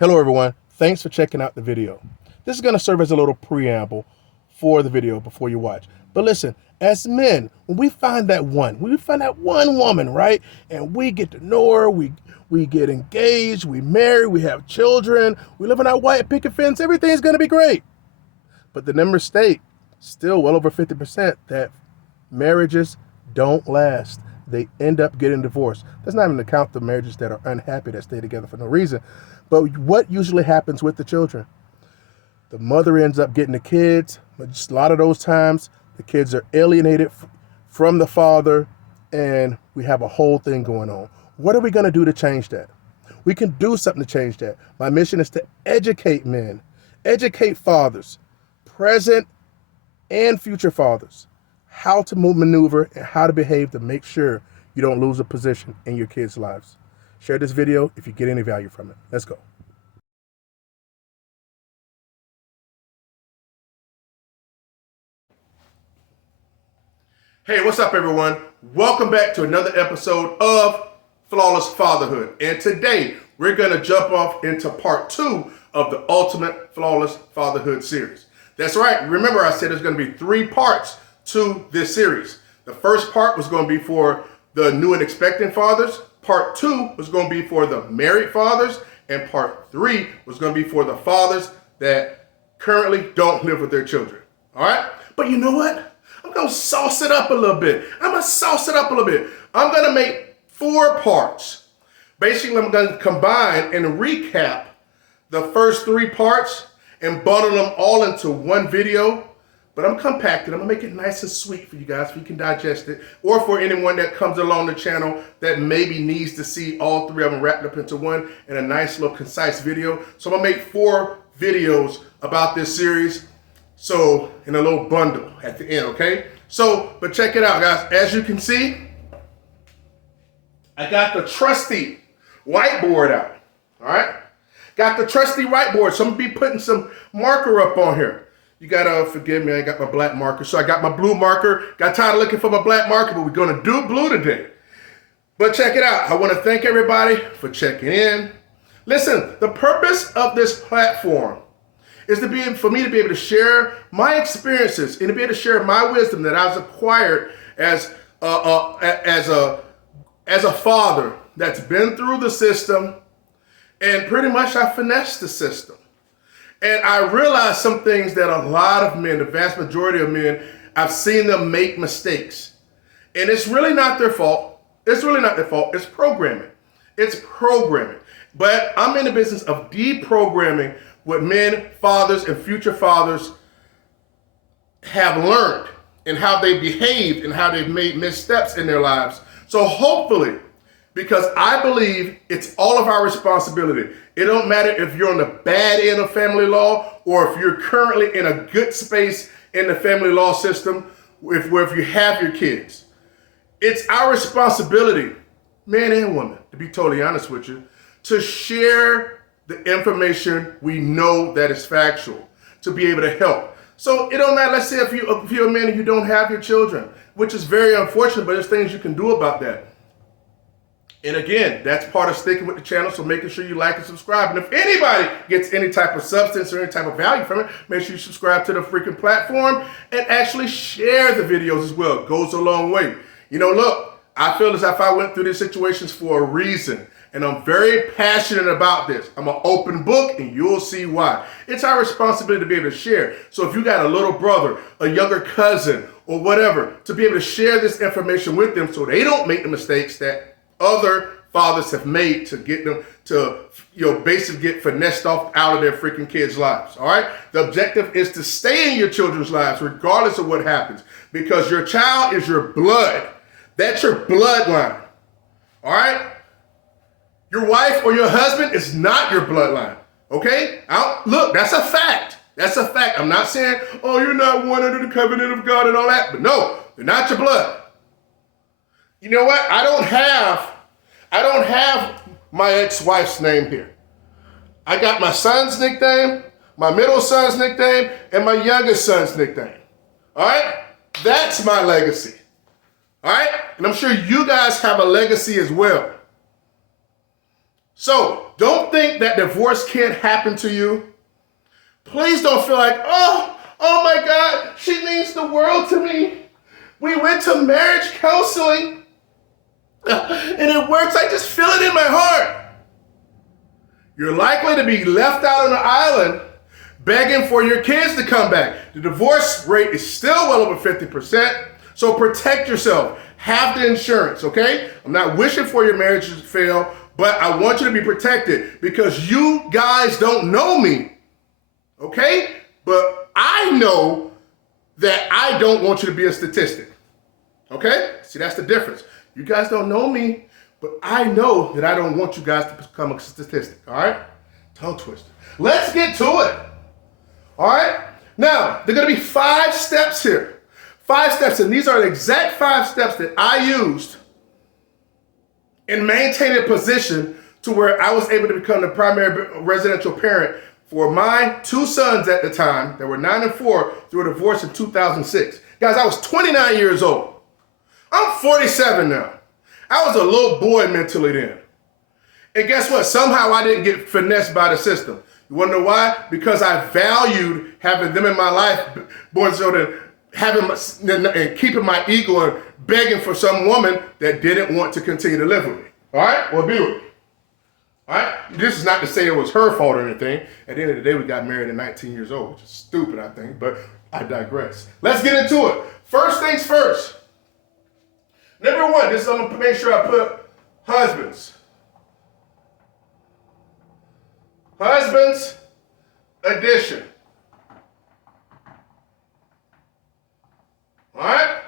Hello everyone, thanks for checking out the video. This is going to serve as a little preamble for the video before you watch. But listen, as men, when we find that one woman, right? And we get to know her, we get engaged, we marry, we have children, we live in our white picket fence, everything's going to be great. But the numbers state, still well over 50%, that marriages don't last. They end up getting divorced. That's not even to count the marriages that are unhappy that stay together for no reason. But what usually happens with the children? The mother ends up getting the kids. Just a lot of those times, the kids are alienated from the father, and we have a whole thing going on. What are we going to do to change that? We can do something to change that. My mission is to educate men, educate fathers, present and future fathers, how to maneuver and how to behave to make sure you don't lose a position in your kids' lives. Share this video if you get any value from it. Let's go. Hey, what's up everyone? Welcome back to another episode of Flawless Fatherhood. And today we're gonna jump off into part 2 of the Ultimate Flawless Fatherhood series. That's right, remember I said there's gonna be 3 parts to this series. The first part was gonna be for the new and expecting fathers. Part 2 was gonna be for the married fathers. And part 3 was gonna be for the fathers that currently don't live with their children. All right? But you know what? I'm gonna sauce it up a little bit. I'm gonna make 4 parts. Basically, I'm gonna combine and recap the first 3 parts and bundle them all into one video. But I'm compacting. I'm gonna make it nice and sweet for you guys so you can digest it. Or for anyone that comes along the channel that maybe needs to see all 3 of them wrapped up into one in a nice little concise video. So I'm gonna make 4 videos about this series. So in a little bundle at the end, okay? So, but check it out, guys. As you can see, I got the trusty whiteboard out, all right? Got the trusty whiteboard, so I'm gonna be putting some marker up on here. You gotta forgive me, I ain't got my black marker. So I got my blue marker. Got tired of looking for my black marker, but we're gonna do blue today. But check it out. I wanna thank everybody for checking in. Listen, the purpose of this platform is for me to be able to share my experiences and to be able to share my wisdom that I've acquired as a father that's been through the system, and pretty much I finessed the system. And I realized some things that a lot of men, the vast majority of men, I've seen them make mistakes. And it's really not their fault. It's programming. It's programming. But I'm in the business of deprogramming what men, fathers, and future fathers have learned and how they behaved and how they've made missteps in their lives. So hopefully, because I believe it's all of our responsibility. It don't matter if you're on the bad end of family law or if you're currently in a good space in the family law system, if you have your kids. It's our responsibility, man and woman, to be totally honest with you, to share the information we know that is factual, to be able to help. So it don't matter, let's say if you're a man and you don't have your children, which is very unfortunate, but there's things you can do about that. And again, that's part of sticking with the channel, so making sure you like and subscribe. And if anybody gets any type of substance or any type of value from it, make sure you subscribe to the freaking platform and actually share the videos as well. It goes a long way. You know, look, I feel as if I went through these situations for a reason. And I'm very passionate about this. I'm an open book, and you'll see why. It's our responsibility to be able to share. So if you got a little brother, a younger cousin, or whatever, to be able to share this information with them so they don't make the mistakes that other fathers have made to get them to, basically get finessed off out of their freaking kids' lives, all right? The objective is to stay in your children's lives regardless of what happens, because your child is your blood. That's your bloodline, all right? Your wife or your husband is not your bloodline, okay? Look, that's a fact. That's a fact. I'm not saying, oh, you're not one under the covenant of God and all that, but no, they're not your blood. You know what? I don't have my ex-wife's name here. I got my son's nickname, my middle son's nickname, and my youngest son's nickname, all right? That's my legacy, all right? And I'm sure you guys have a legacy as well. So don't think that divorce can't happen to you. Please don't feel like, oh my God, she means the world to me. We went to marriage counseling and it works. I just feel it in my heart. You're likely to be left out on an island begging for your kids to come back. The divorce rate is still well over 50%. So protect yourself. Have the insurance, okay? I'm not wishing for your marriage to fail, but I want you to be protected because you guys don't know me, okay? But I know that I don't want you to be a statistic, okay? See, that's the difference. You guys don't know me, but I know that I don't want you guys to become a statistic, all right? Tongue twister. Let's get to it, all right? Now, there are going to be 5 steps here. 5 steps, and these are the exact 5 steps that I used in maintaining a position to where I was able to become the primary residential parent for my 2 sons at the time that were 9 and 4 through a divorce in 2006. Guys, I was 29 years old. I'm 47 now. I was a little boy mentally then. And guess what? Somehow I didn't get finessed by the system. You want to know why? Because I valued having them in my life, born so that having and keeping my ego and begging for some woman that didn't want to continue to live with me. All right? Well, be with me. All right? This is not to say it was her fault or anything. At the end of the day, we got married at 19 years old, which is stupid, I think, but I digress. Let's get into it. First things first. Number 1, this is, I'm going to make sure I put husbands. Husbands edition. All right?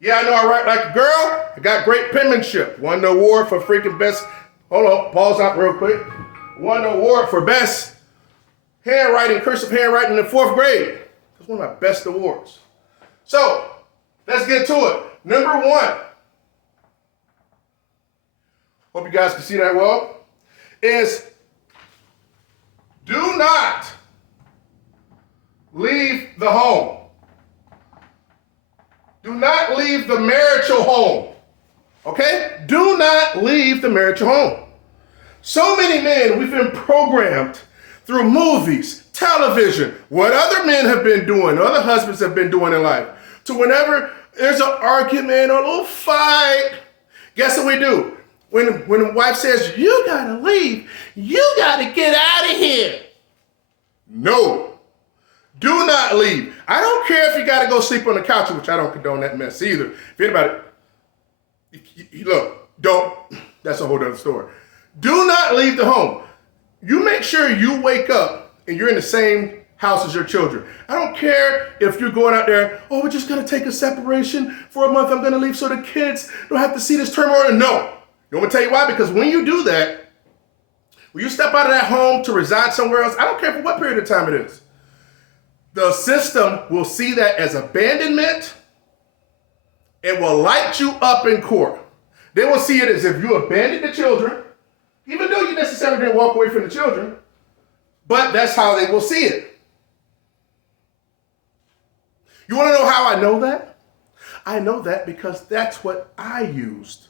Yeah, I know I write like a girl. I got great penmanship. Won the award for freaking best. Hold on, pause out real quick. Won the award for best handwriting, cursive handwriting in the 4th grade. That's one of my best awards. So, let's get to it. Number 1. Hope you guys can see that well. Is do not leave the home. Do not leave the marital home. Okay? Do not leave the marital home. So many men, we've been programmed through movies, television, what other men have been doing, other husbands have been doing in life, to whenever there's an argument or a little fight, guess what we do? When the wife says, you gotta leave, you gotta get out of here. No. Do not leave. I don't care if you got to go sleep on the couch, which I don't condone that mess either. If anybody, look, don't, that's a whole other story. Do not leave the home. You make sure you wake up and you're in the same house as your children. I don't care if you're going out there, oh, we're just going to take a separation for a month. I'm going to leave so the kids don't have to see this turmoil. No. You want me to tell you why? Because when you do that, when you step out of that home to reside somewhere else, I don't care for what period of time it is. The system will see that as abandonment and will light you up in court. They will see it as if you abandoned the children, even though you necessarily didn't walk away from the children, but that's how they will see it. You want to know how I know that? I know that because that's what I used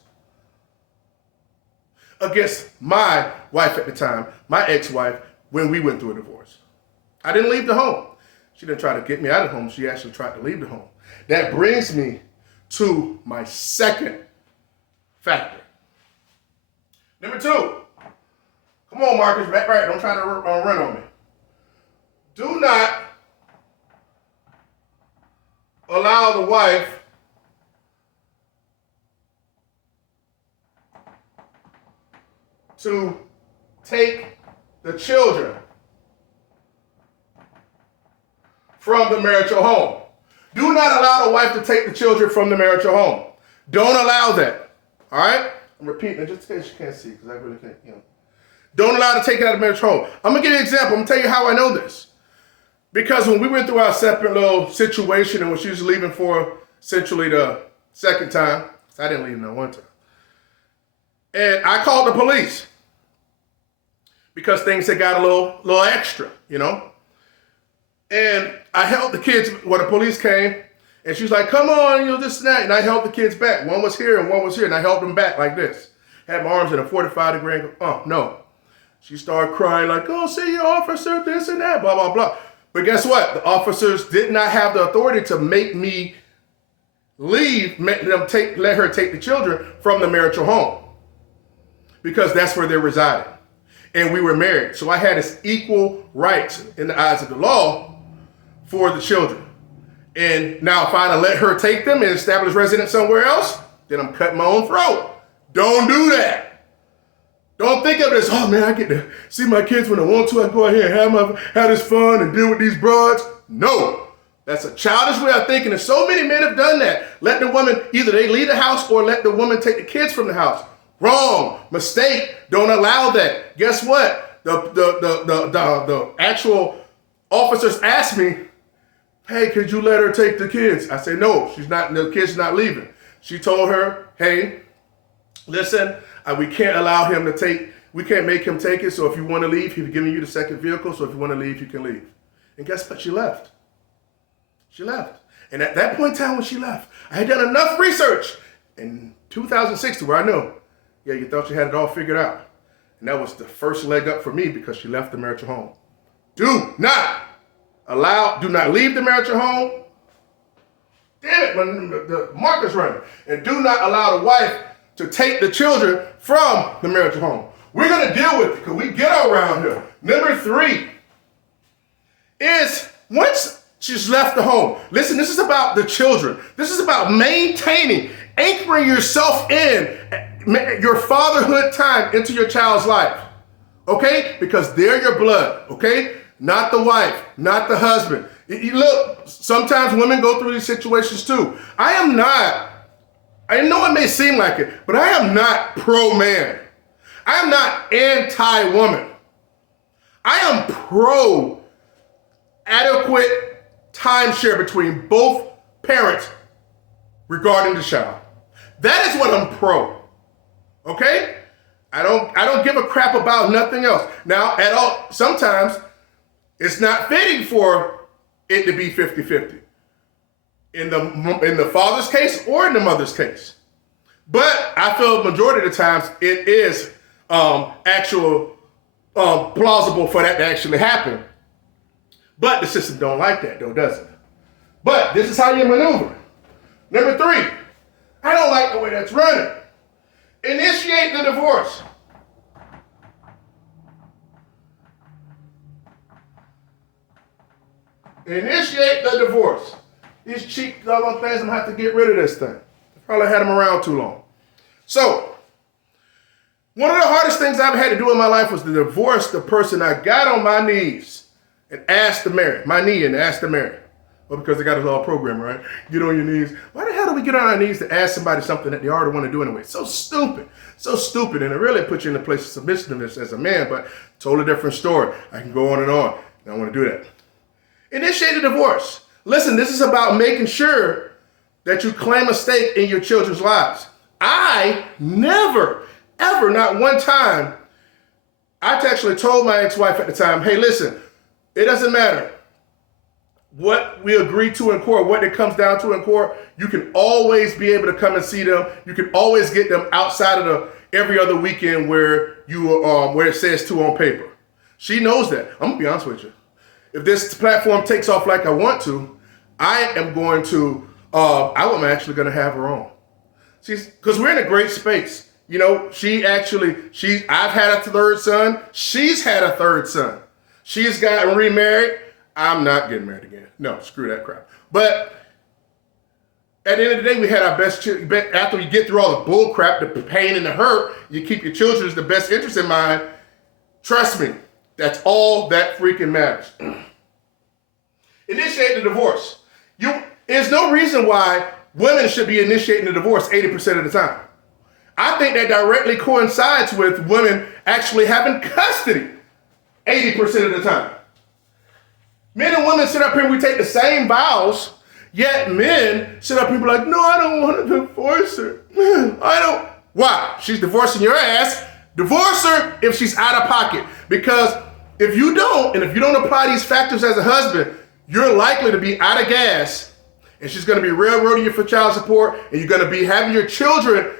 against my wife at the time, my ex-wife, when we went through a divorce. I didn't leave the home. She didn't try to get me out of the home. She actually tried to leave the home. That brings me to my second factor. Number 2. Come on, Marcus, back right. Don't try to run on me. Do not allow the wife to take the children from the marital home. Do not allow the wife to take the children from the marital home. Don't allow that. All right? I'm repeating it just in case you can't see, because I really can't, Don't allow to take it out of the marital home. I'm going to give you an example. I'm going to tell you how I know this. Because when we went through our separate little situation and when she was leaving for essentially the second time, I didn't leave no one time. And I called the police because things had got a little extra, And I held the kids when the police came, and she was like, come on, this and that. And I held the kids back. One was here and one was here, and I held them back like this. Had my arms in a 45-degree angle. Oh, no. She started crying like, oh, see your officer, this and that, blah, blah, blah. But guess what? The officers did not have the authority to make me leave, let her take the children from the marital home, because that's where they resided. And we were married. So I had this equal rights in the eyes of the law for the children. And now if I let her take them and establish residence somewhere else, then I'm cutting my own throat. Don't do that. Don't think of this, oh man, I get to see my kids when I want to. I go out here and have this fun and deal with these broads. No, that's a childish way of thinking. And so many men have done that. Let the woman, either they leave the house or let the woman take the kids from the house. Wrong, mistake, don't allow that. Guess what? The actual officers asked me, hey, could you let her take the kids? I said, no, the kid's not leaving. She told her, hey, listen, we can't allow him to take, we can't make him take it. So if you want to leave, he's giving you the second vehicle. So if you want to leave, you can leave. And guess what? She left. She left. And at that point in time when she left, I had done enough research in 2006 to where I knew, yeah, you thought you had it all figured out. And that was the first leg up for me because she left the marital home. Do not leave the marital home. Damn it, when the marker's running. And do not allow the wife to take the children from the marital home. We're going to deal with it because we get around here. Number 3 is once she's left the home. Listen, this is about the children. This is about maintaining, anchoring yourself in your fatherhood time into your child's life. Okay? Because they're your blood. Okay? Not the wife, not the husband. Look, sometimes women go through these situations too. I know it may seem like it, but I am not pro-man. I am not anti-woman. I am pro-adequate timeshare between both parents regarding the child. That is what I'm pro. Okay? I don't give a crap about nothing else. Now, sometimes it's not fitting for it to be 50-50 in the father's case or in the mother's case. But I feel the majority of the times it is plausible for that to actually happen. But the system don't like that though, does it? But this is how you maneuver. Number 3, I don't like the way that's running. Initiate the divorce. Initiate the divorce. These cheap doggone things, I'm gonna have to get rid of this thing. I probably had them around too long. So, one of the hardest things I've had to do in my life was to divorce the person I got on my knees and asked to marry. My knee and asked to marry. Well, because they got a little program, right? Get on your knees. Why the hell do we get on our knees to ask somebody something that they already want to do anyway? So stupid. So stupid. And it really puts you in a place of submissiveness as a man, but totally different story. I can go on and on. I don't want to do that. Initiate a divorce. Listen, this is about making sure that you claim a stake in your children's lives. I never, ever, not one time, I actually told my ex-wife at the time, hey, listen, it doesn't matter what we agree to in court, what it comes down to in court. You can always be able to come and see them. You can always get them outside of the every other weekend where it says to on paper. She knows that. I'm gonna be honest with you. If this platform takes off like I want to, I am going to. I'm actually going to have her on. Because we're in a great space. You know, I've had a third son. She's had a third son. She's gotten remarried. I'm not getting married again. No, screw that crap. But at the end of the day, we had our best. After you get through all the bull crap, the pain and the hurt, you keep your children's the best interest in mind. Trust me, that's all that freaking matters. Initiate the divorce. There's no reason why women should be initiating the divorce 80% of the time. I think that directly coincides with women actually having custody 80% of the time. Men and women sit up here and we take the same vows, yet men sit up here and be like, no, I don't want to divorce her. Why? She's divorcing your ass. Divorce her if she's out of pocket. Because if you don't apply these factors as a husband, you're likely to be out of gas, and she's going to be railroading you for child support, and you're going to be having your children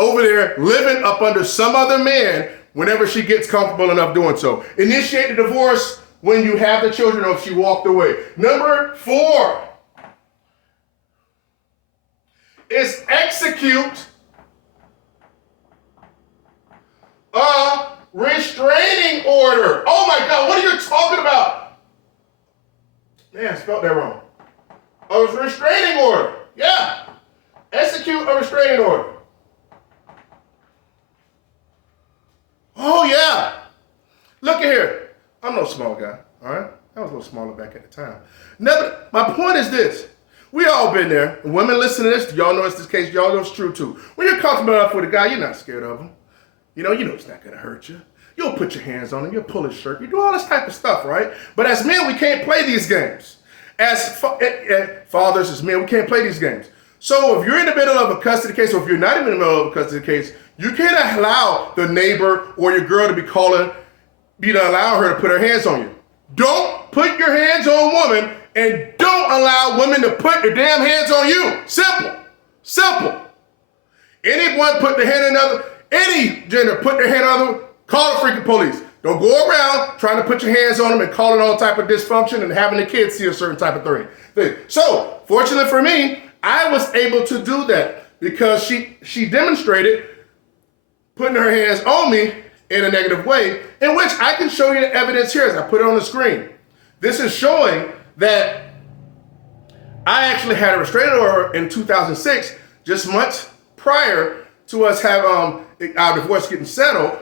over there living up under some other man whenever she gets comfortable enough doing so. Initiate the divorce when you have the children or if she walked away. Number 4 is execute a restraining order. Oh my God, what are you talking about? Man, I spelled that wrong. A restraining order. Yeah. Execute a restraining order. Oh yeah. Look at here. I'm no small guy, all right? I was a little smaller back at the time. Never, my point is this. We all been there. And women listen to this, y'all know it's this case, y'all know it's true too. When you're comfortable enough with a guy, you're not scared of him. You know it's not gonna hurt you. You'll put your hands on him, you'll pull his shirt, you do all this type of stuff, right? But as men, we can't play these games. As fathers, as men, we can't play these games. So if you're in the middle of a custody case, or if you're not in the middle of a custody case, you can't allow the neighbor or your girl to be calling, allow her to put her hands on you. Don't put your hands on a woman, and don't allow women to put their damn hands on you. Simple. Simple. Anyone put their hand on another, any gender put their hand on another, call the freaking police. Don't go around trying to put your hands on them and calling all type of dysfunction and having the kids see a certain type of thing. So, fortunately for me, I was able to do that because she demonstrated putting her hands on me in a negative way, in which I can show you the evidence here as I put it on the screen. This is showing that I actually had a restraining order in 2006, just months prior to us have our divorce getting settled,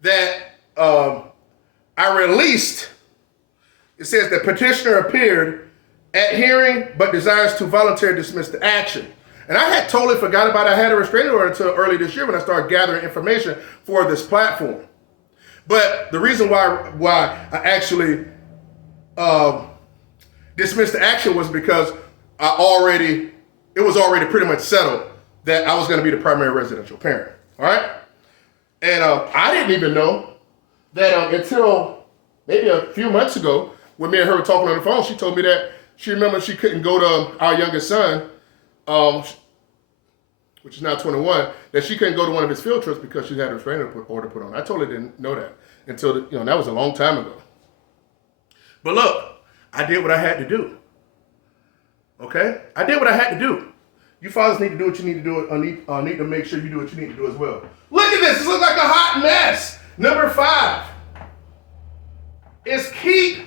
that I released. It says that petitioner appeared at hearing but desires to voluntarily dismiss the action. And I had totally forgot about it. I had a restraining order until early this year when I started gathering information for this platform. But the reason why I actually dismissed the action was because it was already pretty much settled that I was going to be the primary residential parent. All right? And I didn't even know that until maybe a few months ago, when me and her were talking on the phone, she told me that she remembered she couldn't go to our youngest son, which is now 21, that she couldn't go to one of his field trips because she had a restraining order put on. I totally didn't know that until, that was a long time ago. But look, I did what I had to do. Okay? I did what I had to do. You fathers need to do what you need to do, or need to make sure you do what you need to do as well. Look at this. This looks like a hot mess. Number 5 is keep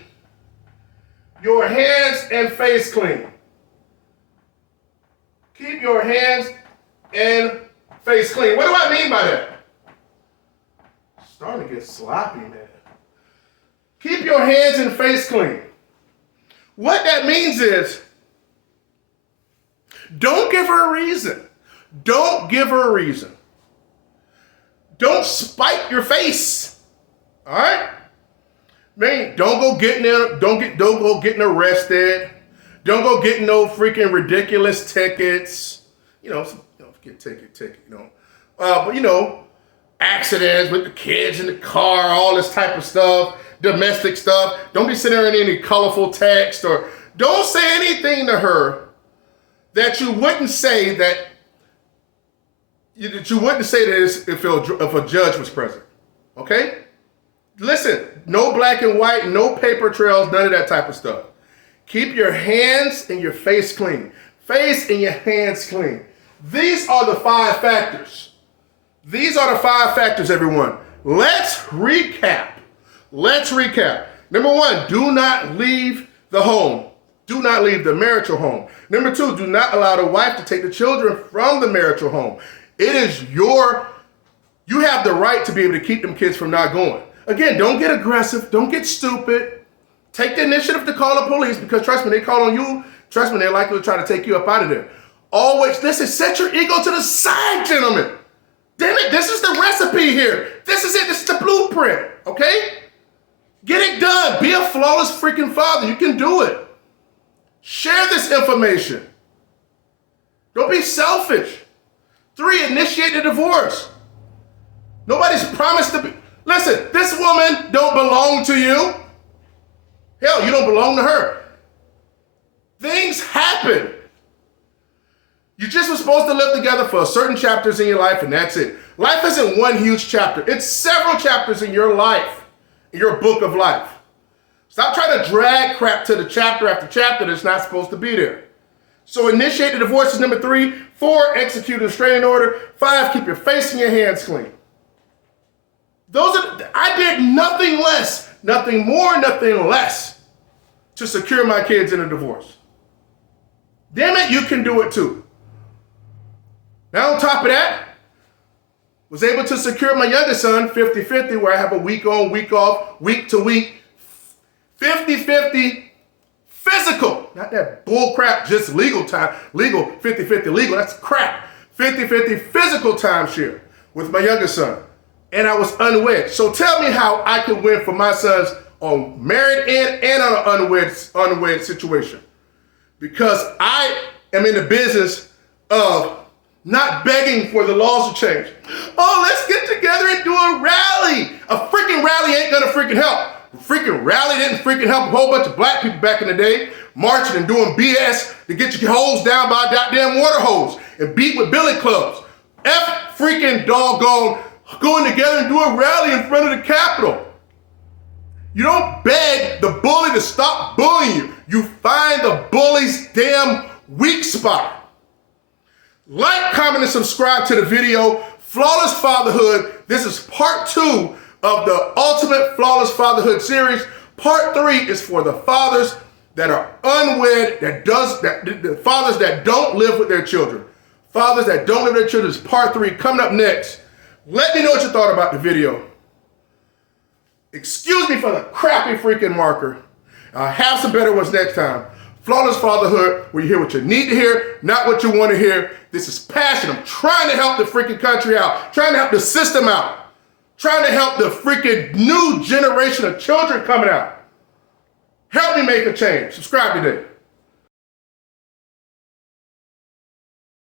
your hands and face clean. Keep your hands and face clean. What do I mean by that? Starting to get sloppy, man. Keep your hands and face clean. What that means is, don't give her a reason. Don't give her a reason. Don't spite your face. All right? Man, don't go getting arrested. Don't go getting no freaking ridiculous tickets. Get ticket, but accidents with the kids in the car, all this type of stuff, domestic stuff. Don't be sitting there in any colorful text, or don't say anything to her that you wouldn't say this if a judge was present. Okay? Listen, no black and white, no paper trails, none of that type of stuff. Keep your hands and your face clean. Face and your hands clean. These are the 5 factors. These are the 5 factors, everyone. Let's recap. Number 1, do not leave the home. Do not leave the marital home. Number 2, do not allow the wife to take the children from the marital home. It is you have the right to be able to keep them kids from not going. Again, don't get aggressive. Don't get stupid. Take the initiative to call the police, because trust me, they call on you. Trust me, they're likely to try to take you up out of there. Always, listen, set your ego to the side, gentlemen. Damn it, this is the recipe here. This is it. This is the blueprint, okay? Get it done. Be a flawless freaking father. You can do it. Share this information. Don't be selfish. 3, initiate the divorce. Nobody's promised to be. Listen, this woman don't belong to you. Hell, you don't belong to her. Things happen. You just were supposed to live together for certain chapters in your life, and that's it. Life isn't one huge chapter. It's several chapters in your life, in your book of life. Stop trying to drag crap to the chapter after chapter that's not supposed to be there. So initiate the divorce is number 3. 4, execute a restraining order. 5, keep your face and your hands clean. I did nothing less, nothing more, nothing less to secure my kids in a divorce. Damn it, you can do it too. Now on top of that, was able to secure my youngest son 50-50, where I have a week on, week off, week to week, 50-50 physical, not that bull crap, just legal time, legal, 50-50 legal, that's crap. 50-50 physical timeshare with my youngest son. And I was unwed. So tell me how I can win for my sons on married end and on an unwed situation. Because I am in the business of not begging for the laws to change. Oh, let's get together and do a rally. A freaking rally ain't gonna freaking help. A freaking rally didn't freaking help a whole bunch of black people back in the day, marching and doing BS to get your hose down by a goddamn water hose and beat with billy clubs. F freaking doggone going together and do a rally in front of the Capitol. You don't beg the bully to stop bullying you. You find the bully's damn weak spot. Like, comment, and subscribe to the video. Flawless Fatherhood. This is part 2 of the Ultimate Flawless Fatherhood series. Part 3 is for the fathers that are unwed, the fathers that don't live with their children. Fathers that don't live with their children is part 3 coming up next. Let me know what you thought about the video. Excuse me for the crappy freaking marker. I'll have some better ones next time. Flawless Fatherhood, where you hear what you need to hear, not what you want to hear. This is passion. I'm trying to help the freaking country out, trying to help the system out, trying to help the freaking new generation of children coming out. Help me make a change. Subscribe today.